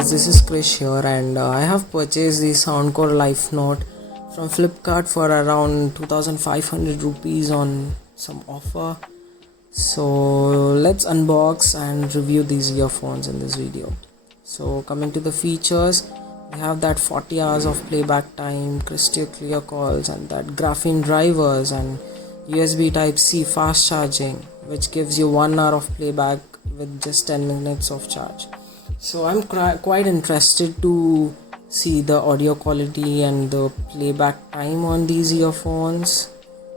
guys, this is Krish here, and I have purchased the Soundcore Life Note from Flipkart for around 2500 rupees on some offer. So let's unbox and review these earphones in this video. So coming to the features, we have that 40 hours of playback time, crystal clear calls, and that graphene drivers and USB Type-C fast charging, which gives you 1 hour of playback with just 10 minutes of charge. So I'm quite interested to see the audio quality and the playback time on these earphones.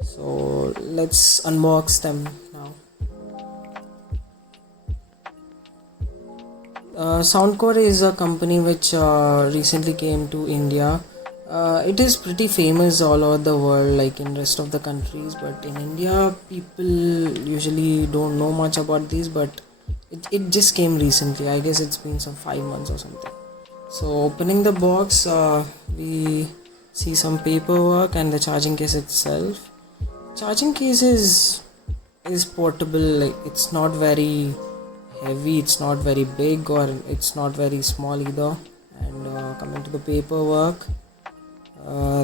So let's unbox them now. Soundcore is a company which recently came to India. It is pretty famous all over the world, like in rest of the countries, but in India people usually don't know much about these, but it just came recently. I guess it's been some 5 months or something. So opening the box, we see some paperwork and the charging case itself. Charging case is portable, like it's not very heavy, it's not very big, or it's not very small either. And coming to the paperwork,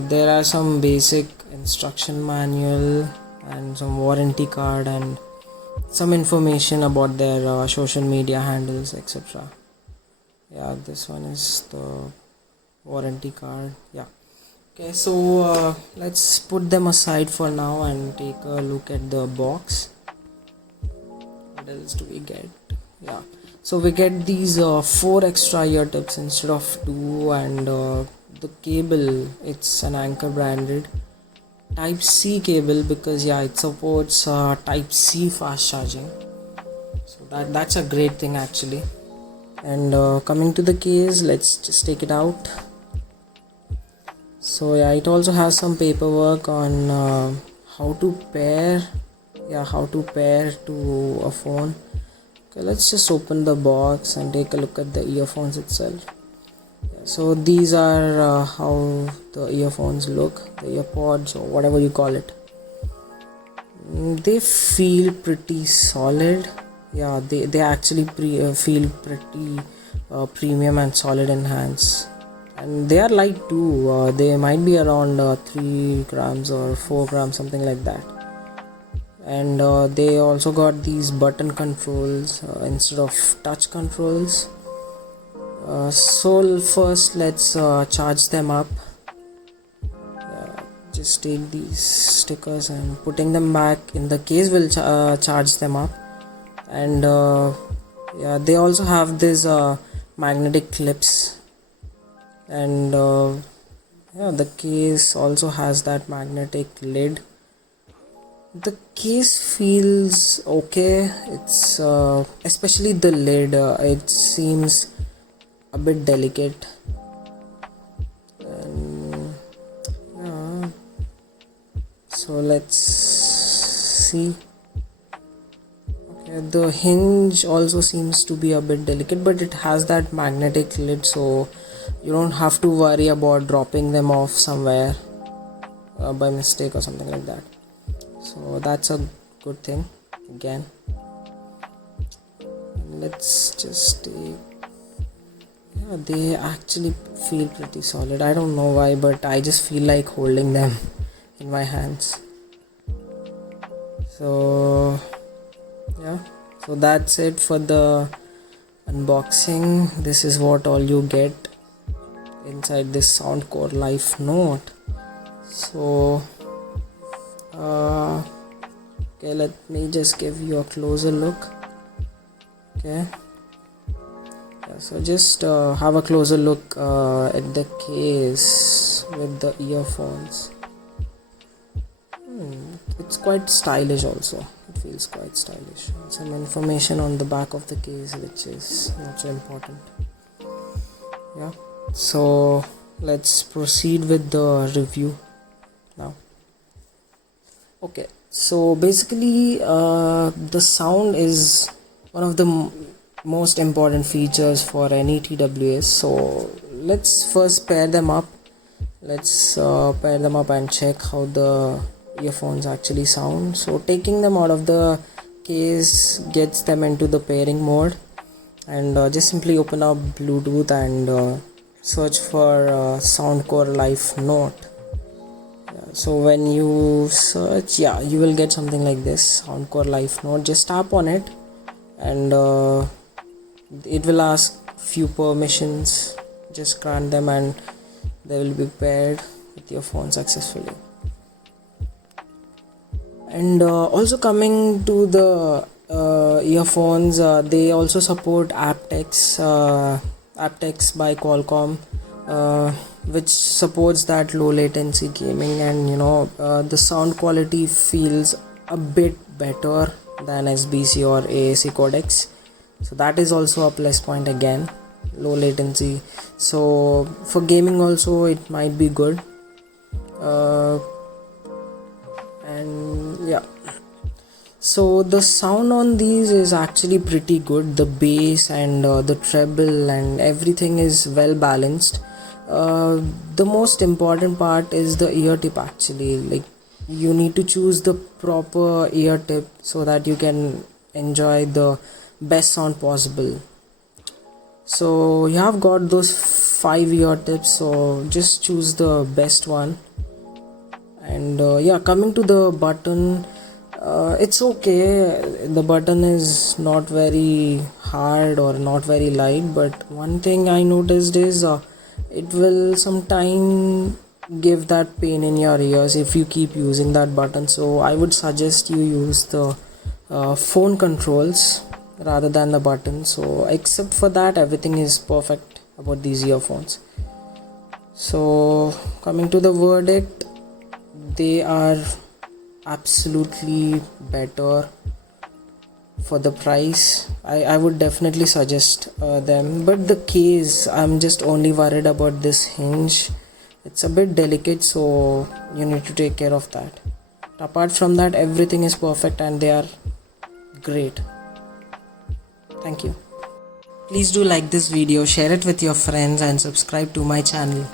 there are some basic instruction manual and some warranty card and some information about their social media handles, etc. Yeah, this one is the warranty card. Yeah. Okay, so let's put them aside for now and take a look at the box. What else do we get? Yeah, so we get these 4 extra ear tips instead of 2, and the cable, it's an Anchor branded Type-C cable, because yeah, it supports Type-C fast charging, so that's a great thing actually. And coming to the case, let's just take it out. So yeah, it also has some paperwork on how to pair to a phone. Okay, let's just open the box and take a look at the earphones itself. So these are how the earphones look, the earpods or whatever you call it. They feel pretty solid. Yeah, they actually feel pretty premium and solid in hands. And they are light too. They might be around 3 grams or 4 grams, something like that. And they also got these button controls instead of touch controls. So first let's charge them up. Just take these stickers and putting them back in the case will charge them up. And yeah, they also have this magnetic clips, and yeah, the case also has that magnetic lid. The case feels okay. It's especially the lid, it seems a bit delicate. And yeah, so let's see. Okay, the hinge also seems to be a bit delicate, but it has that magnetic lid, so you don't have to worry about dropping them off somewhere by mistake or something like that. So that's a good thing again. And let's just take, yeah, they actually feel pretty solid. I don't know why, but I just feel like holding them in my hands. So yeah, so that's it for the unboxing. This is what all you get inside this Soundcore Life Note. So okay, let me just give you a closer look. Okay, yeah, so just have a closer look at the case with the earphones. It's quite stylish also. It feels quite stylish. Some information on the back of the case, which is not so important. Yeah, so let's proceed with the review now. Okay, so basically the sound is one of the most important features for any TWS. So let's first pair them up. Let's pair them up and check how the earphones actually sound. So taking them out of the case gets them into the pairing mode, and just simply open up Bluetooth and search for Soundcore Life Note. So when you search, you will get something like this, Soundcore Life Note. Just tap on it and it will ask few permissions. Just grant them and they will be paired with your phone successfully. And also coming to the earphones, they also support AptX by Qualcomm, which supports that low latency gaming, and the sound quality feels a bit better than SBC or AAC codecs. So that is also a plus point again, low latency. So for gaming also it might be good. So the sound on these is actually pretty good. The bass and the treble and everything is well balanced. The most important part is the ear tip actually. Like, you need to choose the proper ear tip so that you can enjoy the best sound possible. So you have got those 5 ear tips, so just choose the best one. And coming to the button, it's okay. The button is not very hard or not very light, but one thing I noticed is it will sometime give that pain in your ears if you keep using that button. So I would suggest you use the phone controls rather than the button. So except for that, everything is perfect about these earphones. So coming to the verdict, they are absolutely better for the price. I would definitely suggest them, but the case, I'm just only worried about this hinge. It's a bit delicate, so you need to take care of that. Apart from that, everything is perfect and they are great. Thank you. Please do like this video, share it with your friends and subscribe to my channel.